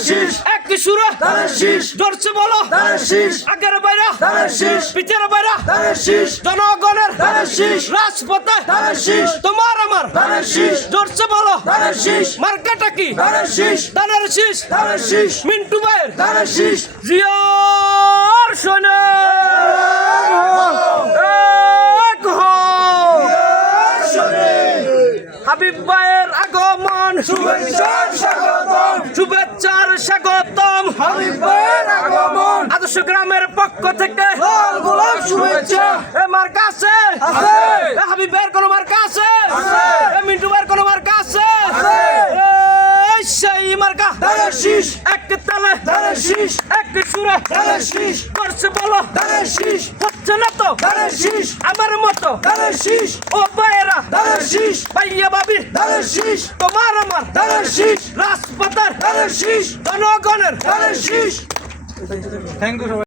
শীষ একটি সুরে ধানের শীষ জোরছে বলো ধানের শীষ আগের বাইরা ধানের শীষ পিছের বাইরা ধানের শীষ জনগণের ধানের শীষ রাজপথে ধানের শীষ তোমার আমার ধানের শীষ জোরছে বলো ধানের শীষ মার্কাটা কি ধানের শীষ ধানের শীষ ধানের শীষ মিন্টু ভাইয়ের ধানের শীষ জিয়ার শোনে এক হও। হাবিব ভাইয়ের আগমন শুভেচ্ছার স্বাগতম শুভেচ্ছার স্বাগতম হাবিব ভাইয়ের আগমন আদর্শ গ্রামের পক্ষ থেকে লাল গোলাপ শুভেচ্ছা এ মার্কা আছে আছে। এ হাবিব ভাইয়ের কোনো মার্কা আছে আছে। এ মিন্টু ভাইয়ের কোনো মার্কা আছে আছে। এই সেই মার্কা ধানের শীষ এক তালে ধানের শীষ এক সুরে ধানের শীষ করছে বলো ধানের শীষ হচ্ছে না তো ধানের শীষ আমার মতো ধানের শীষ ও ভাইয়েরা ধানের শীষ ভাইয়া বাবি ধানের শীষ তোমার আমার ধানের শীষ রাজপথের ধানের শীষ জনগণের ধানের শীষ থ্যাংক ইউ।